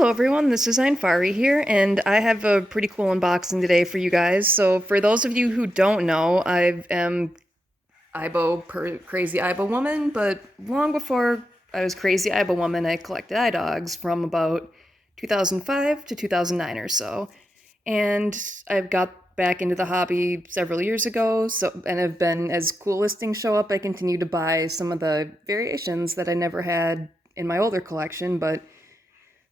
Hello everyone, this is Einfari here, and I have a pretty cool unboxing today for you guys. So for those of you who don't know, I am Crazy Ibo Woman, but long before I was Crazy Ibo Woman, I collected iDogs from about 2005 to 2009 or so. And I've got back into the hobby several years ago, and have been, as cool listings show up, I continue to buy some of the variations that I never had in my older collection, but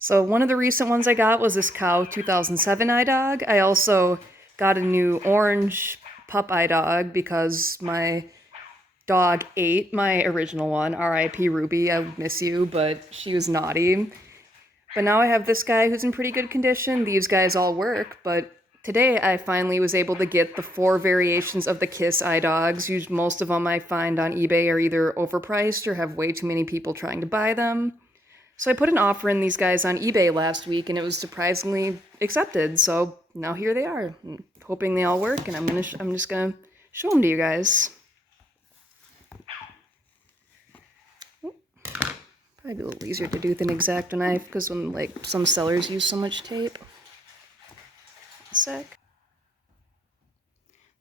so one of the recent ones I got was this cow 2007 iDog. I also got a new orange pup iDog because my dog ate my original one, R.I.P. Ruby, I miss you, but she was naughty. But now I have this guy who's in pretty good condition. These guys all work, but today I finally was able to get the 4 variations of the KISS Idogs. Most of them I find on eBay are either overpriced or have way too many people trying to buy them. So I put an offer in these guys on eBay last week, and it was surprisingly accepted. So now here they are. I'm hoping they all work, and I'm just gonna show them to you guys. Probably be a little easier to do with an X-Acto knife because when some sellers use so much tape. A sec.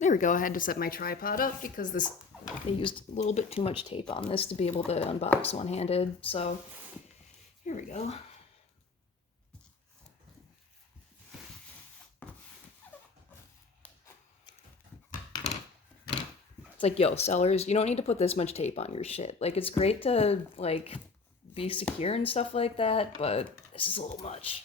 There we go. I had to set my tripod up because they used a little bit too much tape on this to be able to unbox one-handed. So here we go. It's like, yo, sellers, you don't need to put this much tape on your shit. Like, it's great to, be secure and stuff like that, but this is a little much.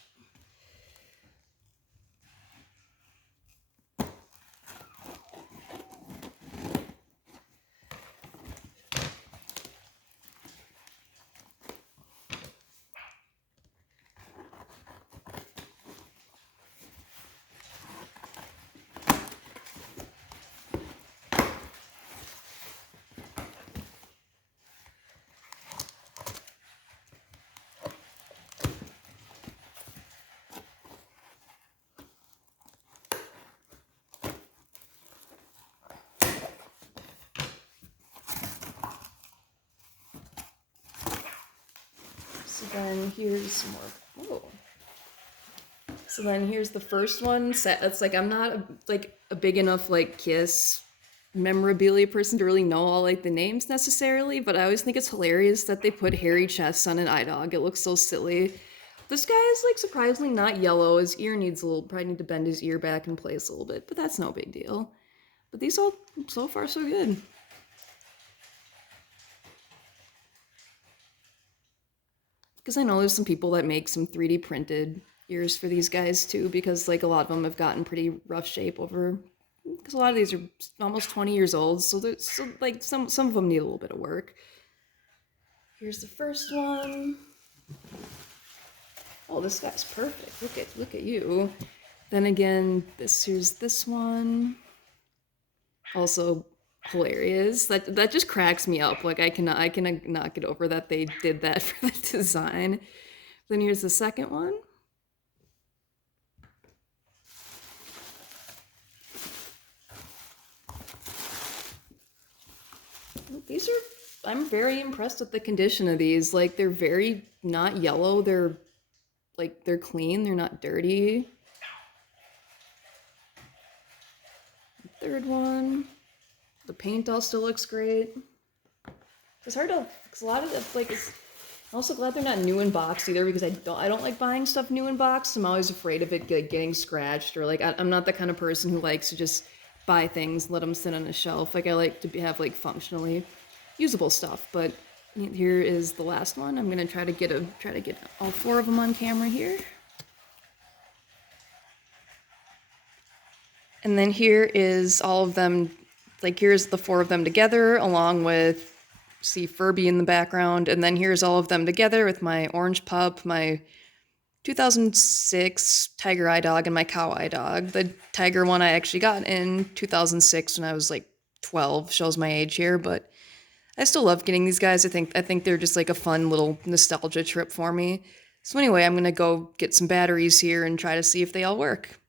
So then here's some more. Whoa. So then here's the first one. It's like I'm not a big enough KISS memorabilia person to really know all the names necessarily, but I always think it's hilarious that they put hairy chests on an iDog. It looks so silly. This guy is surprisingly not yellow. His ear probably need to bend his ear back in place a little bit, but that's no big deal. But these all, so far so good. Because I know there's some people that make some 3D printed ears for these guys too, because a lot of them have gotten pretty rough shape over, because a lot of these are almost 20 years old, so there's some of them need a little bit of work. Here's the first one. Oh, this guy's perfect. Look at you. Then again, here's this one. Also hilarious. That just cracks me up. I cannot get over that they did that for the design. Then here's the second one. I'm very impressed with the condition of these. They're very not yellow. They're clean. They're not dirty. Third one. The paint all still looks great. It's hard to, because a lot of I'm also glad they're not new in box either, because I don't like buying stuff new in box. I'm always afraid of it getting scratched, or I'm not the kind of person who likes to just buy things and let them sit on a shelf. I like to have functionally usable stuff. But here is the last one. I'm gonna try to get all 4 of them on camera here. And then here is all of them, here's the 4 of them together, along with, see Furby in the background, and then here's all of them together with my orange pup, my 2006 tiger iDog, and my cow iDog. The tiger one I actually got in 2006 when I was 12, shows my age here, but I still love getting these guys. I think they're just a fun little nostalgia trip for me. So anyway, I'm gonna go get some batteries here and try to see if they all work.